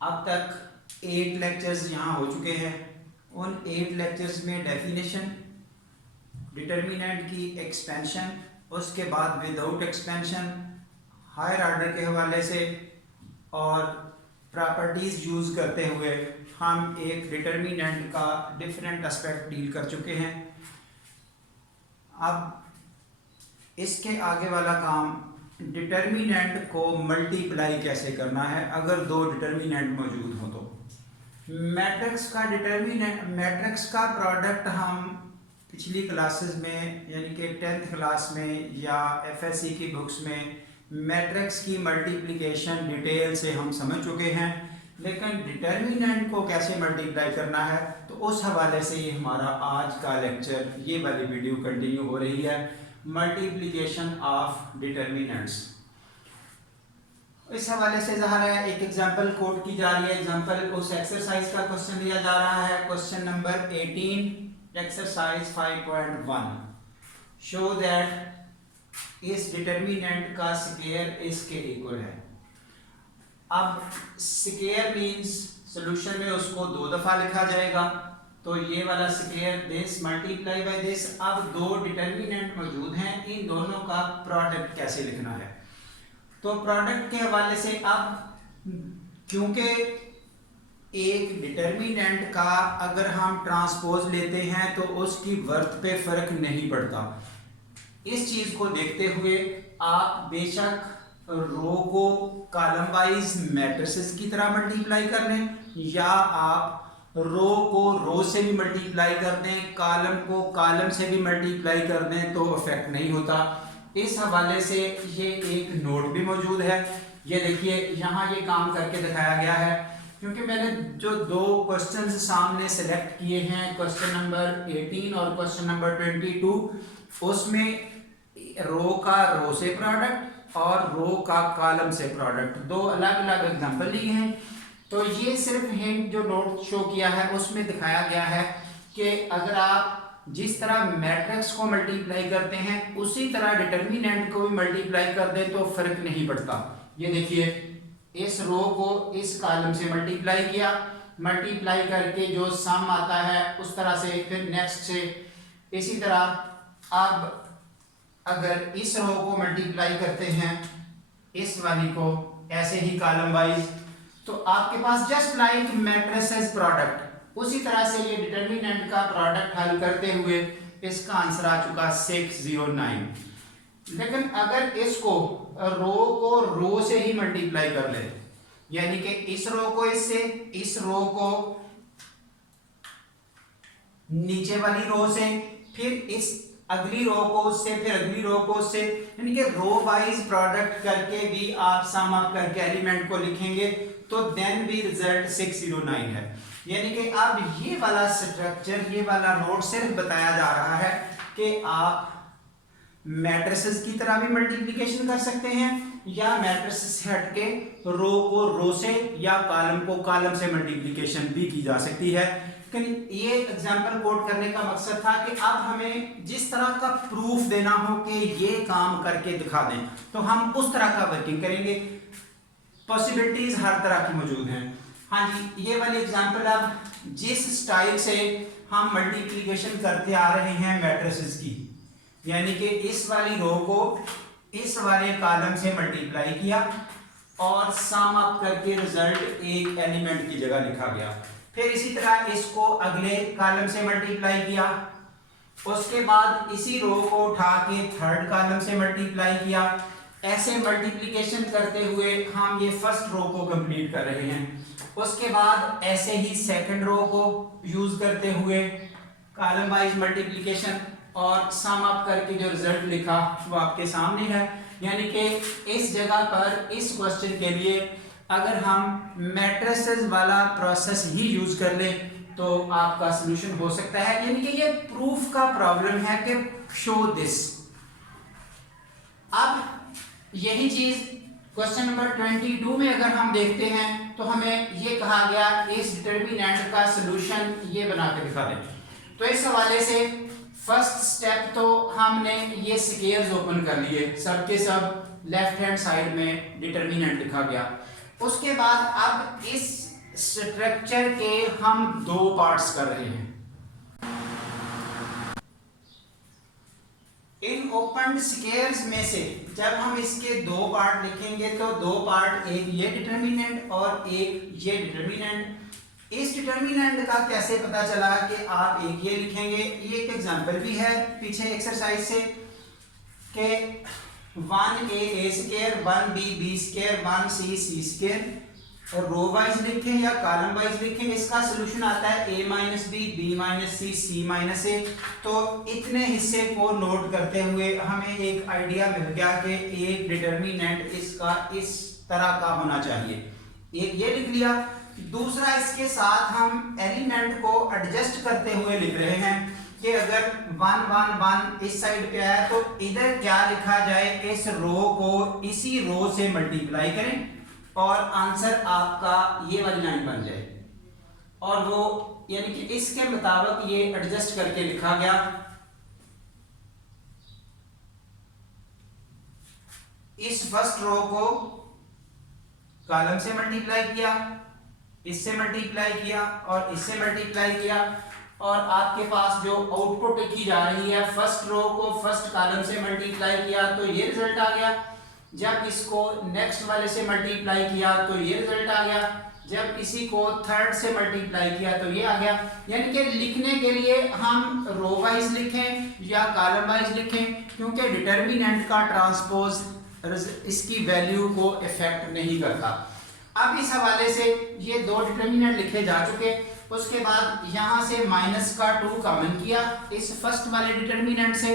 अब तक 8 लेक्चर्स यहाँ हो चुके हैं। उन 8 लेक्चर्स में डेफिनेशन, डिटर्मिनेंट की एक्सपेंशन, उसके बाद विदाउट एक्सपेंशन, हायर ऑर्डर के हवाले से और प्रॉपर्टीज़ यूज़ करते हुए हम एक डिटर्मिनेंट का डिफरेंट एस्पेक्ट डील कर चुके हैं। अब इसके आगे वाला काम डिटर्मिनेंट को मल्टीप्लाई कैसे करना है अगर दो डिटर्मिनेंट मौजूद हो तो। मैट्रिक्स का प्रोडक्ट हम पिछली क्लासेस में यानी कि 10th क्लास में या एफएससी की बुक्स में मैट्रिक्स की मल्टीप्लिकेशन डिटेल से हम समझ चुके हैं, लेकिन डिटर्मिनेंट को कैसे मल्टीप्लाई करना है तो उस हवाले से ये हमारा आज का लेक्चर, ये वाली वीडियो कंटिन्यू हो रही है, मल्टीप्लिकेशन ऑफ डिटर्मिनेंट्स। इस हवाले से ज़ाहिर है एक एग्जांपल कोट की जा रही है। एग्जांपल उस एक्सरसाइज का क्वेश्चन दिया जा रहा है, question number 18 exercise 5.1। Show that इस डिटर्मिनेंट का स्क्वायर इसके इक्वल है। अब स्क्वायर मींस सॉल्यूशन में उसको 2 दफा लिखा जाएगा, तो ये वाला square this multiply by this. अब दो डिटर्मिनेंट मौजूद हैं, इन दोनों का प्रोडक्ट कैसे लिखना है। तो प्रोडक्ट के हवाले से अब क्योंकि एक डिटर्मिनेंट का अगर हम ट्रांसपोज लेते हैं तो उसकी वर्थ पे फर्क नहीं पड़ता। इस चीज को देखते हुए आप बेशक रो को कॉलम वाइज मैट्रिसेस की तरह मल्टीप्लाई कर लें या आप रो को रो से भी मल्टीप्लाई कर दें, कॉलम को कॉलम से भी मल्टीप्लाई कर दें, तो इफेक्ट नहीं होता। इस हवाले से ये एक नोट भी मौजूद है। ये देखिए यहाँ ये काम करके दिखाया गया है, क्योंकि मैंने जो दो क्वेश्चंस सामने सेलेक्ट किए हैं, क्वेश्चन नंबर 18 और क्वेश्चन नंबर 22, उसमें रो का रो से प्रोडक्ट और रो का कॉलम से प्रोडक्ट, दो अलग अलग एग्जांपल लिए हैं। तो ये सिर्फ हिंट जो नोट शो किया है उसमें दिखाया गया है कि अगर आप जिस तरह मैट्रिक्स को मल्टीप्लाई करते हैं उसी तरह डिटर्मिनेंट को भी मल्टीप्लाई कर दें तो फर्क नहीं पड़ता। ये देखिए इस रो को इस कॉलम से मल्टीप्लाई किया, मल्टीप्लाई करके जो सम आता है उस तरह से फिर नेक्स्ट से, इसी तरह अब अगर इस रो को मल्टीप्लाई करते हैं इस वाली को ऐसे ही कॉलम वाइज, तो आपके पास जस्ट लाइक मैट्रिसेस प्रोडक्ट, उसी तरह से ये डिटर्मिनेंट का प्रोडक्ट हल करते हुए इसका आंसर आ चुका 609। लेकिन अगर इसको रो को रो से ही मल्टीप्लाई कर ले, यानी कि इस रो को इससे, इस रो को नीचे वाली रो से, फिर इस अगली रो को उससे, फिर अगली रो को उससे, यानी कि रो वाइज प्रोडक्ट करके भी आप सम अप करके एलिमेंट को लिखेंगे तो देन भी रिजल्ट 609 है। यानी कि अब ये वाला स्ट्रक्चर, ये वाला नोट सिर्फ बताया जा रहा है कि आप मैट्रिसेस की तरह भी मल्टीप्लिकेशन कर सकते हैं या मैट्रिसेस से हटके रो को रो से या कॉलम को कॉलम से मल्टीप्लिकेशन भी की जा सकती है। लेकिन ये एग्जांपल कोट करने का मकसद था कि अब हमें जिस तरह का प्रूफ देना हो कि ये काम करके दिखा दें तो हम उस तरह का वर्किंग करेंगे। पॉसिबिलिटीज हर तरह की मौजूद हैं। हाँ जी, ये वाली एग्जांपल अब जिस स्टाइल से हम मल्टीप्लिकेशन करते आ रहे हैं मैट्रिसेस की, यानी कि इस वाली रो को इस वाले कॉलम से मल्टीप्लाई किया और सम अप करके रिजल्ट एक एलिमेंट की जगह लिखा गया, फिर इसी तरह इसको अगले कॉलम से मल्टीप्लाई किया, उसके बाद इसी रो को उठा के थर्ड कॉलम से मल्टीप्लाई किया। ऐसे मल्टीप्लिकेशन करते हुए हम ये फर्स्ट रो को कंप्लीट कर रहे हैं। उसके बाद ऐसे ही सेकंड रो को यूज करते हुए कॉलम वाइज मल्टीप्लिकेशन और सम अप करके जो रिजल्ट लिखा वो आपके सामने है। यानी कि इस जगह पर इस क्वेश्चन के लिए अगर हम मैट्रिसेस वाला प्रोसेस ही यूज कर लें तो आपका सॉल्यूशन हो सकता है। यानी कि ये प्रूफ का प्रॉब्लम है कि शो दिस। अब यही चीज क्वेश्चन नंबर 22 में अगर हम देखते हैं तो हमें ये कहा गया इस डिटर्मिनेंट का सॉल्यूशन ये बना के दिखा दें। तो इस हवाले से फर्स्ट स्टेप तो हमने ये स्क्वायर्स ओपन कर लिए, सब के सब लेफ्ट हैंड साइड में डिटर्मिनेंट लिखा गया। उसके बाद अब इस स्ट्रक्चर के हम दो पार्ट्स कर रहे हैं। इन ओपन स्क्वायर्स में से जब हम इसके दो पार्ट लिखेंगे तो दो पार्ट, एक ये डिटर्मिनेंट और एक ये डिटर्मिनेंट। इस डिटर्मिनेंट का कैसे पता चला कि आप एक ये लिखेंगे, ये एक एग्जांपल भी है पीछे एक्सरसाइज से कि 1a square 1b square 1c square, और रो वाइज लिखें या कॉलम वाइज लिखें, इसका सलूशन आता है a minus b b minus c c minus a. तो इतने हिस्से को नोट करते हुए हमें एक आइडिया मिल गया कि एक डिटर्मिनेंट इसका इस तरह का होना चाहिए। एक ये लिख लिया। दूसरा, इसके साथ हम एलिमेंट को एडजस्ट करते हुए लिख रहे हैं कि अगर 1 1 1 इस साइड पे आया तो इधर क्या लिखा जाए, इस रो को इसी रो से मल्टीप्लाई करें और आंसर आपका ये वाली लाइन बन जाए। और वो यानी कि इसके मुताबिक ये एडजस्ट करके लिखा गया। इस फर्स्ट रो को कॉलम से मल्टीप्लाई किया, इससे मल्टीप्लाई किया और इससे मल्टीप्लाई किया, और आपके पास जो आउटपुट की जा रही है, फर्स्ट रो को फर्स्ट कॉलम से मल्टीप्लाई किया तो ये रिजल्ट आ गया। जब इसको नेक्स्ट वाले से मल्टीप्लाई किया तो ये रिजल्ट आ गया। जब इसी को थर्ड से मल्टीप्लाई किया तो ये आ गया। यानी कि लिखने के लिए हम रो वाइज लिखें या कॉलम वाइज लिखें, क्योंकि डिटर्मिनेंट का ट्रांसपोज इसकी वैल्यू को इफेक्ट नहीं करता। अब इस हवाले से ये दो डिटर्मिनेंट लिखे जा चुके। उसके बाद यहाँ से माइनस का 2 कॉमन किया इस फर्स्ट वाले डिटर्मिनेंट से,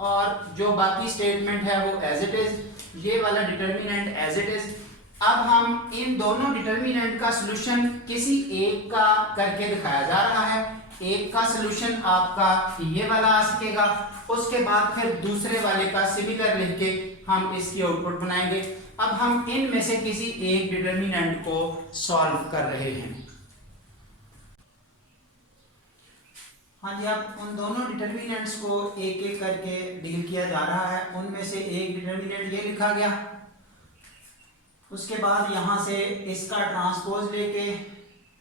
और जो बाकी स्टेटमेंट है वो एज इट इज, ये वाला डिटर्मिनेंट एज इट इज। अब हम इन दोनों डिटर्मिनेंट का सॉल्यूशन किसी एक का करके दिखाया जा रहा है। एक का सॉल्यूशन आपका ये वाला आ सकेगा, उसके बाद फिर दूसरे वाले का सिमिलर लिख के हम इसकी आउटपुट बनाएंगे। अब हम इनमें से किसी एक डिटर्मिनेंट को सॉल्व कर रहे हैं। हाँ जी, अब उन दोनों डिटर्मिनेंट्स को एक एक करके डील किया जा रहा है। उनमें से एक डिटर्मिनेंट ये लिखा गया, उसके बाद यहाँ से इसका ट्रांसपोज लेके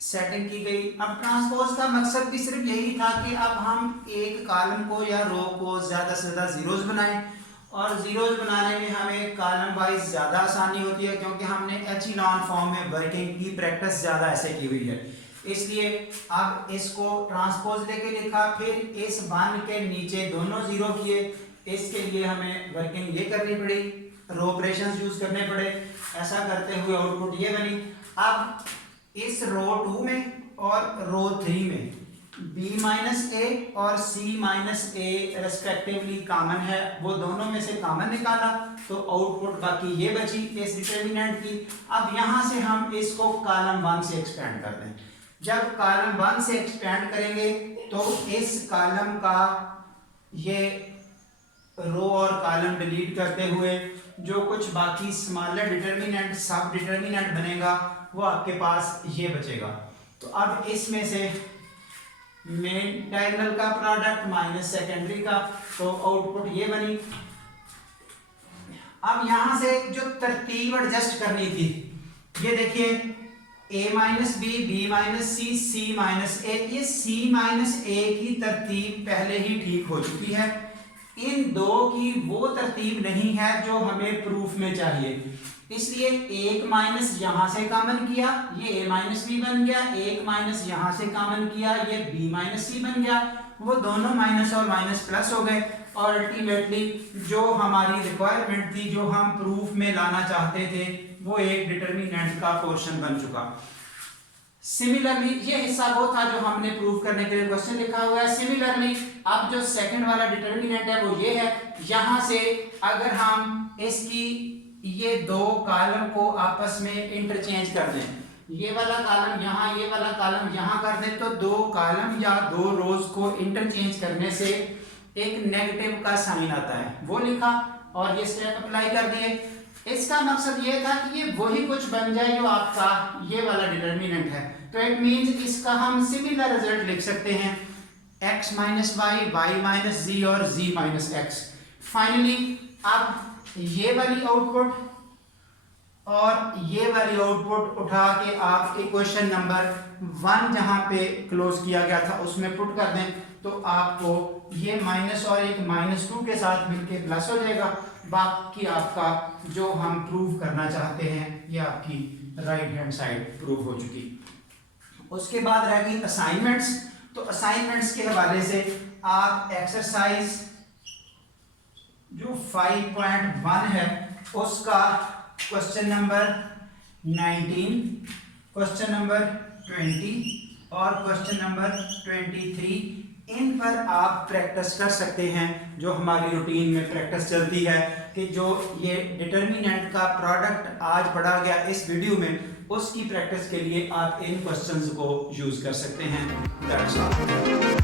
सेटिंग की गई। अब ट्रांसपोज का मकसद भी सिर्फ यही था कि अब हम एक कॉलम को या रो को ज़्यादा से ज़्यादा जीरोज बनाएं, और जीरोज बनाने में हमें कॉलम वाइज ज़्यादा आसानी होती है क्योंकि हमने एचेलॉन फॉर्म में वर्किंग की प्रैक्टिस ज़्यादा ऐसे की हुई है। इसलिए अब इसको ट्रांसपोज लेके लिखा, फिर इस 1 के नीचे दोनों जीरो किए। इसके लिए हमें वर्किंग ये करनी पड़ी, रो ऑपरेशंस यूज करने पड़े। ऐसा करते हुए आउटपुट ये बनी। अब इस रो 2 में और रो 3 में b माइनस ए और c माइनस ए रेस्पेक्टिवली कॉमन है, वो दोनों में से कॉमन निकाला तो आउटपुट बाकी ये बची इस डिटर्मिनेंट की। अब यहाँ से हम इसको कॉलम 1 से एक्सपेंड कर दें। जब कॉलम 1 से एक्सपेंड करेंगे तो इस कॉलम का ये रो और कॉलम डिलीट करते हुए जो कुछ बाकी स्मॉलर डिटर्मिनेंट सब डिटर्मिनेंट बनेगा वो आपके पास ये बचेगा। तो अब इसमें से मेन डायगोनल का प्रोडक्ट माइनस सेकेंडरी का, तो आउटपुट ये बनी। अब यहां से जो तरतीब एडजस्ट करनी थी, ये देखिए a minus b b minus c c minus a, ये c माइनस ए की तरतीब पहले ही ठीक हो चुकी है। इन दो की वो तरतीब नहीं है जो हमें प्रूफ में चाहिए, इसलिए एक माइनस यहां से कॉमन किया, ये a माइनस बी बन गया। एक माइनस यहां से कॉमन किया, ये b माइनस सी बन गया। वो दोनों माइनस और माइनस प्लस हो गए, और अल्टीमेटली जो हमारी रिक्वायरमेंट थी, जो हम प्रूफ में लाना चाहते थे, वो एक डिटर्मिनेंट का पोर्शन बन चुका। सिमिलरली ये हिस्सा वो था जो हमने प्रूफ करने के लिए क्वेश्चन लिखा हुआ है। सिमिलरली अब जो सेकंड वाला डिटर्मिनेंट है वो ये है। यहां से अगर हम इसकी ये दो कॉलम को आपस में इंटरचेंज कर दें, ये वाला कॉलम यहाँ, ये वाला कॉलम यहाँ कर दें, तो दो कॉलम या दो रोज को इंटरचेंज करने से एक नेगेटिव का साइन आता है, वो लिखा और ये स्टेप अप्लाई कर दिए। इसका मकसद ये था कि ये वही कुछ बन जाए जो आपका ये वाला डिटर्मिनेंट है। तो इट मींस इसका हम सिमिलर रिजल्ट लिख सकते हैं, x minus y, y minus z और z माइनस एक्स। फाइनली अब ये वाली आउटपुट और ये वाली आउटपुट उठा के आप क्वेश्चन नंबर 1 जहां पे क्लोज किया गया था उसमें पुट कर दें, तो आपको ये माइनस और एक -2 के साथ मिलके प्लस हो जाएगा। बाकी आपका जो हम प्रूव करना चाहते हैं ये आपकी राइट हैंड साइड प्रूव हो चुकी। उसके बाद रह गई असाइनमेंट्स। तो असाइनमेंट्स के हवाले से आप एक्सरसाइज जो 5.1 है उसका क्वेश्चन नंबर 19, क्वेश्चन नंबर 20 और क्वेश्चन नंबर 23 इन पर आप प्रैक्टिस कर सकते हैं। जो हमारी रूटीन में प्रैक्टिस चलती है कि जो ये डिटर्मिनेंट का प्रोडक्ट आज पढ़ा गया इस वीडियो में, उसकी प्रैक्टिस के लिए आप इन क्वेश्चंस को यूज कर सकते हैं। That's all.